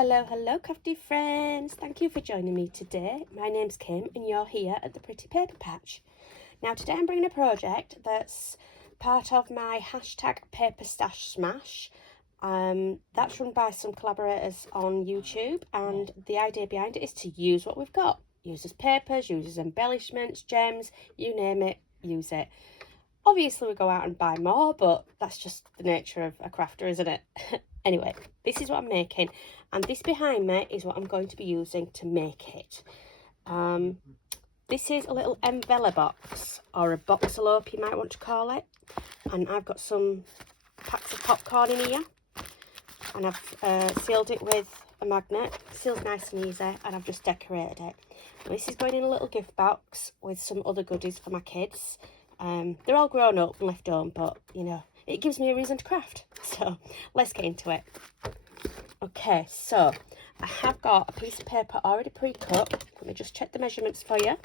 Hello crafty friends, thank you for joining me today. My name's Kim and you're here at the Pretty Paper Patch. Now today I'm bringing a project that's part of my hashtag Paper Stash Smash. That's run by some collaborators on YouTube, and the idea behind it is to use what we've got. Use as papers, use as embellishments, gems, you name it, use it. Obviously we go out and buy more, but that's just the nature of a crafter, isn't it? Anyway, this is what I'm making, and this behind me is what I'm going to be using to make it. This is a little envelope box, or a boxalope you might want to call it, and I've got some packs of popcorn in here, and I've sealed it with a magnet. It seals nice and easy, and I've just decorated it. And this is going in a little gift box with some other goodies for my kids. They're all grown up and left home, but you know, it gives me a reason to craft. So let's get into it. Okay, so I have got a piece of paper already pre-cut. Let me just check the measurements for you.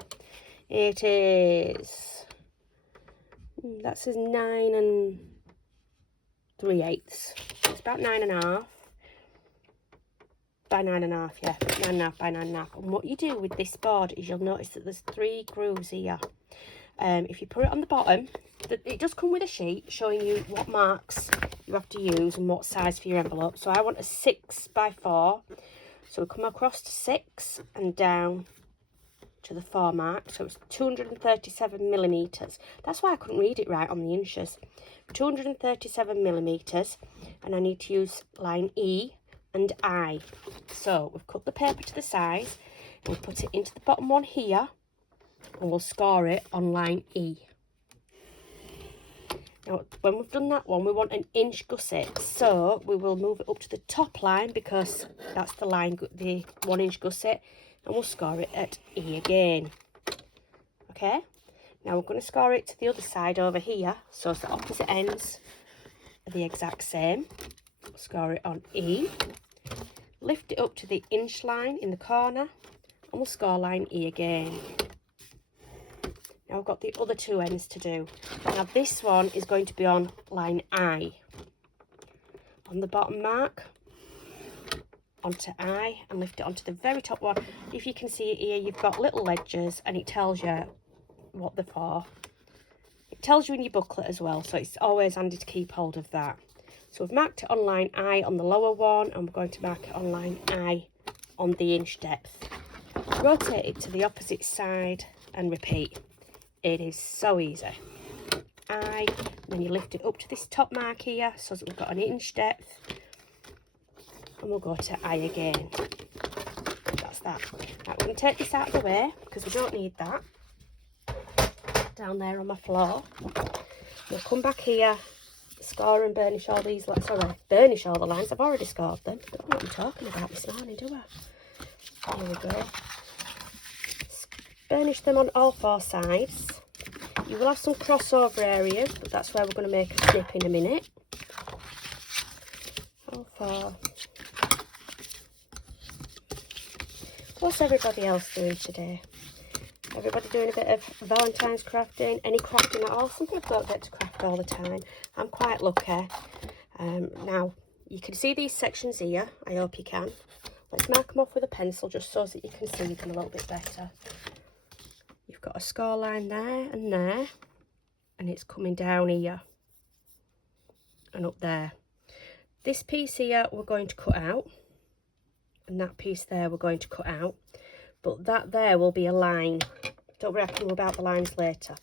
It is, that says 9 3/8. It's about 9.5 by 9.5, yeah, 9.5 by 9.5. And what you do with this board is you'll notice that there's 3 grooves here. If you put it on the bottom, it does come with a sheet showing you what marks you have to use and what size for your envelope. So I want a 6 by 4. So we come across to 6 and down to the 4 mark. So it's 237 millimeters. That's why I couldn't read it right on the inches. 237 millimeters, and I need to use line E and I. So we've cut the paper to the size, and we'll put it into the bottom one here, and we'll score it on line E. Now when we've done that one, we want an inch gusset, so we will move it up to the top line because that's the line, the 1 inch gusset, and we'll score it at E again. Okay, now we're going to score it to the other side over here, so the opposite ends are the exact same. We'll score it on E, lift it up to the inch line in the corner, and we'll score line E again. Now I've got the other 2 ends to do. Now this one is going to be on line I. On the bottom mark, onto I, and lift it onto the very top one. If you can see it here, you've got little ledgers, and it tells you what they're for. It tells you in your booklet as well, so it's always handy to keep hold of that. So we've marked it on line I on the lower one, and we're going to mark it on line I on the inch depth. Rotate it to the opposite side and repeat. It is so easy. I, then you lift it up to this top mark here, so that we've got an inch depth, and we'll go to I again. That's that. Right, we're going to take this out of the way because we don't need that down there on my floor. We'll come back here, score and burnish all these, burnish all the lines. I've already scored them. I don't know what I'm talking about this morning, do I? There we go. Burnish them on all 4 sides. You will have some crossover areas, but that's where we're going to make a snip in a minute. All 4. What's everybody else doing today? Everybody doing a bit of Valentine's crafting? Any crafting at all? Some people don't get to craft all the time. I'm quite lucky. Now, you can see these sections here. I hope you can. Let's mark them off with a pencil just so that you can see them a little bit better. You've got a score line there, and it's coming down here and up there. This piece here we're going to cut out, and that piece there we're going to cut out, but that there will be a line. Don't worry, I can know about the lines later.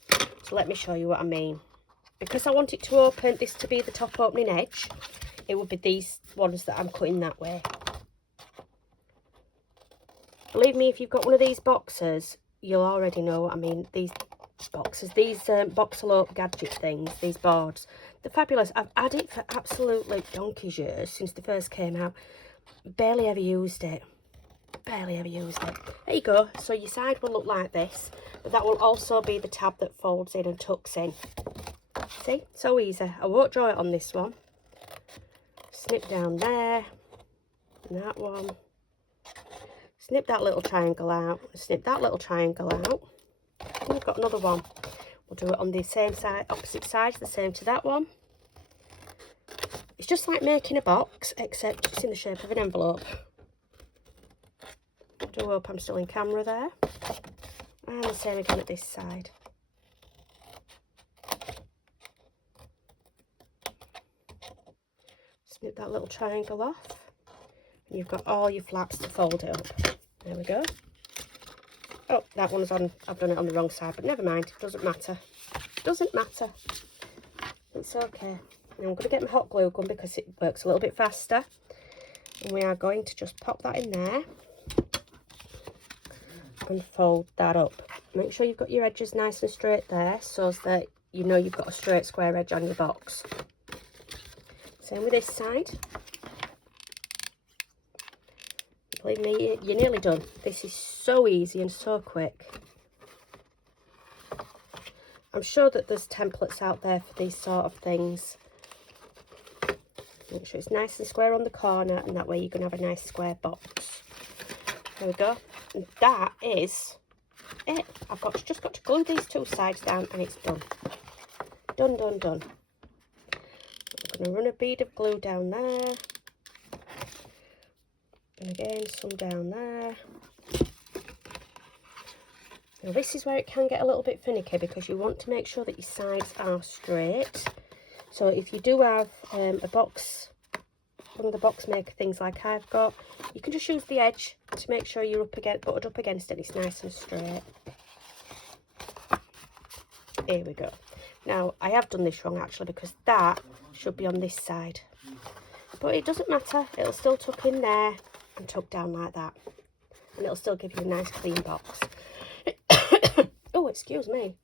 So let me show you what I mean. Because I want it to open, this to be the top opening edge, it would be these ones that I'm cutting that way. Believe me, if you've got one of these boxes, you'll already know what I mean. These boxes, these boxalope gadget things, these boards, they're fabulous. I've had it for absolutely donkey's years since they first came out. Barely ever used it. Barely ever used it. There you go. So your side will look like this, but that will also be the tab that folds in and tucks in. See? So easy. I won't draw it on this one. Snip down there, and that one. Snip that little triangle out, snip that little triangle out. And we've got another one. We'll do it on the same side, opposite sides, the same to that one. It's just like making a box, except it's in the shape of an envelope. I do hope I'm still in camera there. And the same again at this side. Snip that little triangle off. And you've got all your flaps to fold it up. There we go. Oh, that one's on, I've done it on the wrong side, but never mind, doesn't matter. Doesn't matter. It's okay. Now I'm going to get my hot glue gun because it works a little bit faster. And we are going to just pop that in there. And fold that up. Make sure you've got your edges nice and straight there so that you know you've got a straight square edge on your box. Same with this side. Believe me, you're nearly done. This is so easy and so quick. I'm sure that there's templates out there for these sort of things. Make sure it's nice and square on the corner, and that way you're going to have a nice square box. There we go. And that is it. I've just got to glue these two sides down and it's done. Done, done, done. I'm going to run a bead of glue down there. And again, some down there. Now this is where it can get a little bit finicky because you want to make sure that your sides are straight. So if you do have a box, one of the box maker things like I've got, you can just use the edge to make sure you're butted up against it. It's nice and straight. Here we go. Now I have done this wrong actually because that should be on this side, but it doesn't matter. It'll still tuck in there and tuck down like that, and it'll still give you a nice clean box. Oh, excuse me.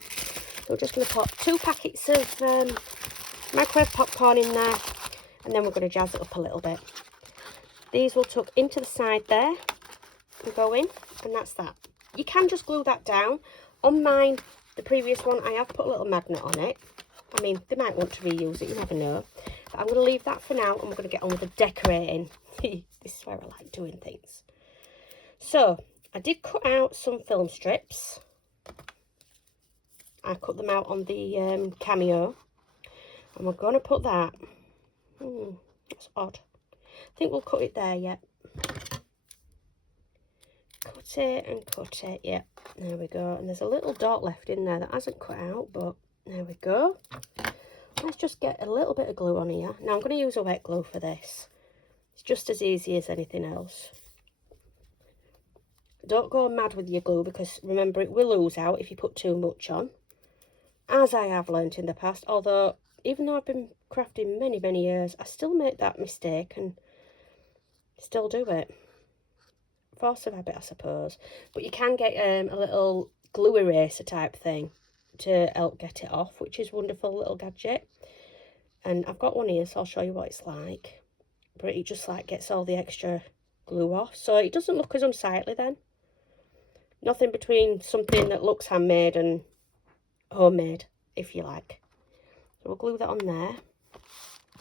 So we're just going to put 2 packets of microwave popcorn in there, and then we're going to jazz it up a little bit. These will tuck into the side there and go in, and that's that. You can just glue that down. On mine, the previous one, I have put a little magnet on it. I mean, they might want to reuse it, you never know. But I'm going to leave that for now, and we're going to get on with the decorating. This is where I like doing things. So, I did cut out some film strips. I cut them out on the Cameo. And we're going to put that. That's odd. I think we'll cut it there, yeah. Cut it and cut it, yeah. There we go. And there's a little dot left in there that hasn't cut out, but there we go. Let's just get a little bit of glue on here. Now I'm going to use a wet glue for this. It's just as easy as anything else. Don't go mad with your glue because remember it will ooze out if you put too much on. As I have learnt in the past, although even though I've been crafting many years, I still make that mistake and still do it. Force of habit, I suppose. But you can get a little glue eraser type thing to help get it off, which is wonderful little gadget. And I've got one here, so I'll show you what it's like. But it just like gets all the extra glue off, so it doesn't look as unsightly then. Nothing between something that looks handmade and homemade, if you like. So we'll glue that on there.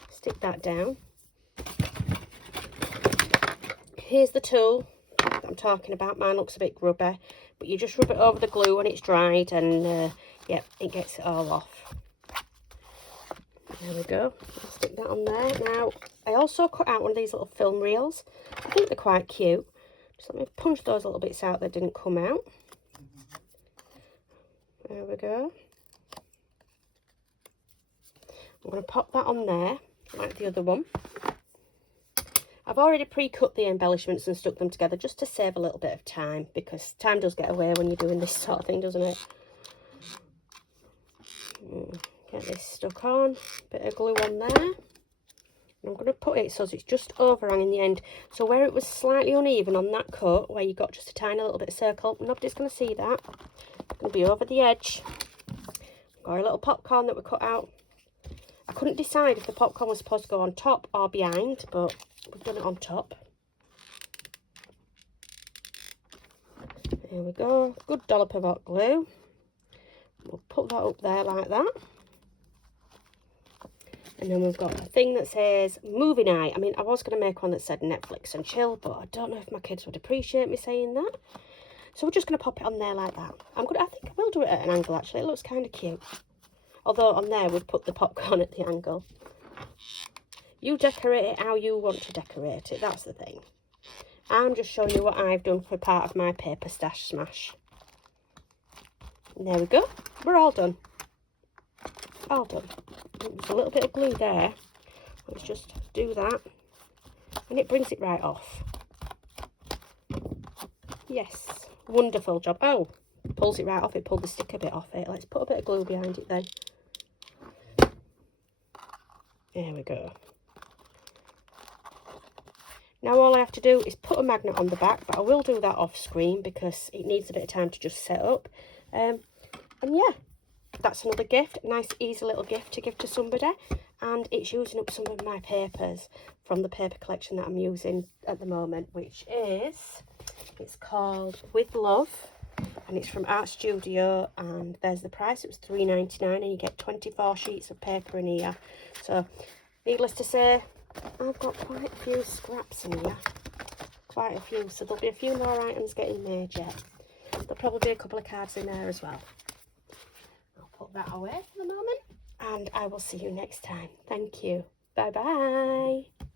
Stick that down. Here's the tool that I'm talking about. Mine looks a bit grubby, but you just rub it over the glue when it's dried, and yeah, it gets it all off. There we go. I'll stick that on there. Now, I also cut out one of these little film reels. I think they're quite cute. Just let me punch those little bits out that didn't come out. There we go. I'm going to pop that on there, like the other one. I've already pre-cut the embellishments and stuck them together just to save a little bit of time, because time does get away when you're doing this sort of thing, doesn't it? Get this stuck on, bit of glue on there. I'm going to put it so it's just overhang in the end. So where it was slightly uneven on that cut, where you got just a tiny little bit of circle, nobody's going to see that. It's going to be over the edge. Got a little popcorn that we cut out. I couldn't decide if the popcorn was supposed to go on top or behind, but we've done it on top. There we go. Good dollop of hot glue. We'll put that up there like that. And then we've got a thing that says movie night. I mean, I was going to make one that said Netflix and chill, but I don't know if my kids would appreciate me saying that. So we're just going to pop it on there like that. I think I will do it at an angle, actually. It looks kind of cute. Although on there, we've put the popcorn at the angle. You decorate it how you want to decorate it. That's the thing. I'm just showing you what I've done for part of my paper stash smash. And there we go. We're all done. All done. There's a little bit of glue there. Let's just do that. And it brings it right off. Yes. Wonderful job. Oh, pulls it right off. It pulled the sticker bit off it. Let's put a bit of glue behind it then. There we go. Now all I have to do is put a magnet on the back, but I will do that off screen because it needs a bit of time to just set up. And yeah, that's another gift, a nice easy little gift to give to somebody. And it's using up some of my papers from the paper collection that I'm using at the moment, which is, it's called With Love, and it's from Art Studio, and there's the price. It was £3.99 and you get 24 sheets of paper in here. So needless to say, I've got quite a few scraps in here, quite a few, so there'll be a few more items getting made yet. There'll probably be a couple of cards in there as well. I'll put that away for the moment, and I will see you next time. Thank you. Bye bye.